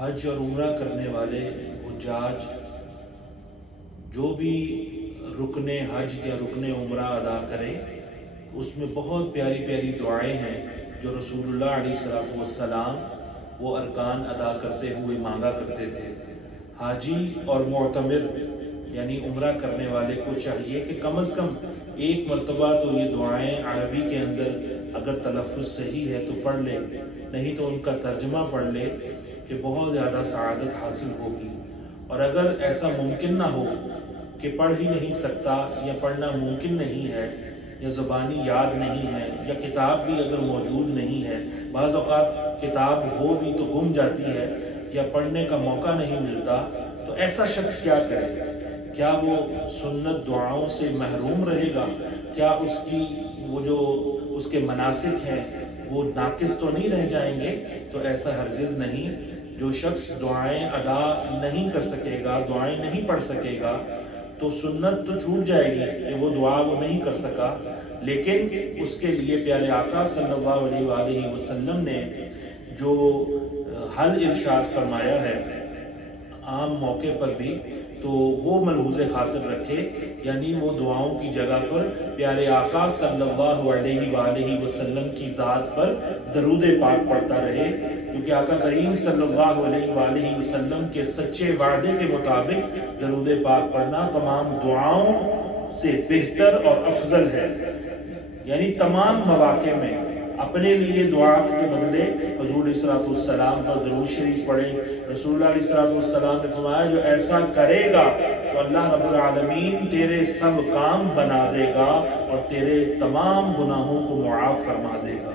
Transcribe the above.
حج اور عمرہ کرنے والے حجاج جو بھی رکن حج یا رکن عمرہ ادا کریں، اس میں بہت پیاری پیاری دعائیں ہیں جو رسول اللہ علیہ السلام وہ ارکان ادا کرتے ہوئے مانگا کرتے تھے۔ حاجی اور معتمر یعنی عمرہ کرنے والے کو چاہیے کہ کم از کم ایک مرتبہ تو یہ دعائیں عربی کے اندر اگر تلفظ صحیح ہے تو پڑھ لے، نہیں تو ان کا ترجمہ پڑھ لے کہ بہت زیادہ سعادت حاصل ہوگی۔ اور اگر ایسا ممکن نہ ہو کہ پڑھ ہی نہیں سکتا یا پڑھنا ممکن نہیں ہے یا زبانی یاد نہیں ہے یا کتاب بھی اگر موجود نہیں ہے، بعض اوقات کتاب ہو بھی تو گم جاتی ہے یا پڑھنے کا موقع نہیں ملتا، تو ایسا شخص کیا کرے؟ کیا وہ سنت دعاؤں سے محروم رہے گا؟ کیا اس کی وہ جو اس کے مناسک ہیں وہ ناقص تو نہیں رہ جائیں گے؟ تو ایسا ہرگز نہیں۔ جو شخص دعائیں ادا نہیں کر سکے گا، دعائیں نہیں پڑھ سکے گا، تو سنت تو چھوٹ جائے گی کہ وہ دعا وہ نہیں کر سکا، لیکن اس کے لیے پیارے آقا صلی اللہ علیہ وآلہ وسلم نے جو حل ارشاد فرمایا ہے عام موقع پر بھی، تو وہ ملحوظ خاطر رکھے، یعنی وہ دعاؤں کی جگہ پر پیارے آقا صلی اللہ علیہ وآلہ وسلم کی ذات پر درود پاک پڑھتا رہے، کیونکہ آقا کریم صلی اللہ علیہ وآلہ وسلم کے سچے وعدے کے مطابق درود پاک پڑھنا تمام دعاؤں سے بہتر اور افضل ہے۔ یعنی تمام مواقع میں اپنے لیے دعا کے بدلے حضور علیہ السلام پر درود شریف پڑھیں۔ رسول اللہ علیہ السلام نے فرمایا جو ایسا کرے گا تو اللہ رب العالمین تیرے سب کام بنا دے گا اور تیرے تمام گناہوں کو معاف فرما دے گا۔